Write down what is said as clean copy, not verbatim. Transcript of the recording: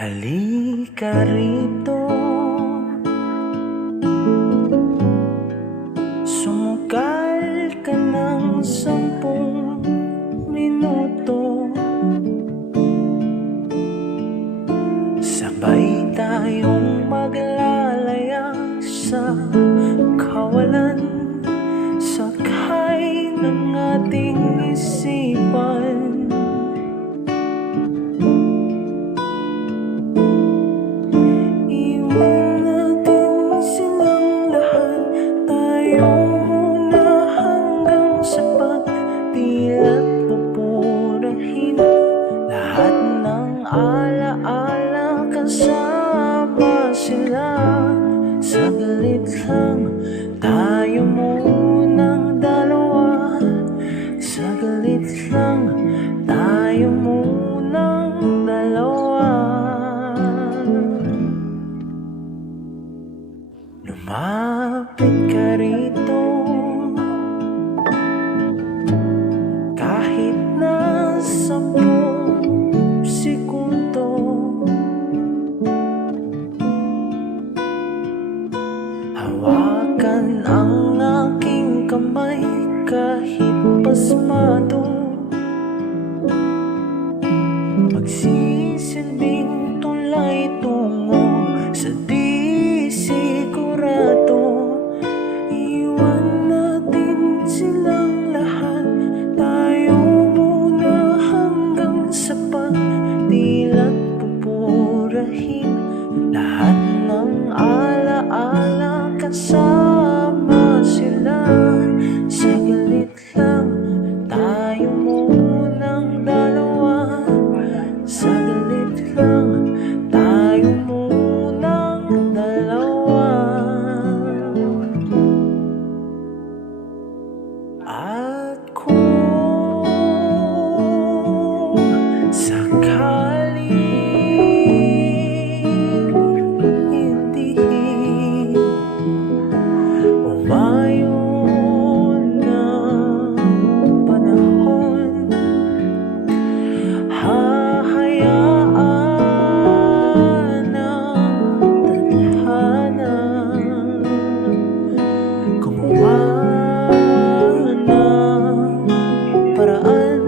Halika rito, sumugal ka ng 10 minuto. Sabay tayong maglalaya sa kawalan, sakay ng ating isipan. Iwan natin silang lahat, tayo muna hanggang sa pagdilat. Pupurahin lahat ng alaala, kasama sila. Saglit lang, tayo munang dalawa. Saglit lang, tayo munang dalawa. Lumapit ka rito, kahit na 10 segundo. Hawakan ang aking kamay kahit pasmado, magsisilbing tulay tungo sa di sigurado. Iwan natin silang lahat, tayo muna hanggang sa pagdilat. Pupurahin lahat ng alaala, kasama sila. Saglit lang, tayo munang dalawa. Saglit lang, tayo munang dalawa. At kung sakaling hindi umayon ng panahon, hahayaan ang tadhana gumawa ng paraan.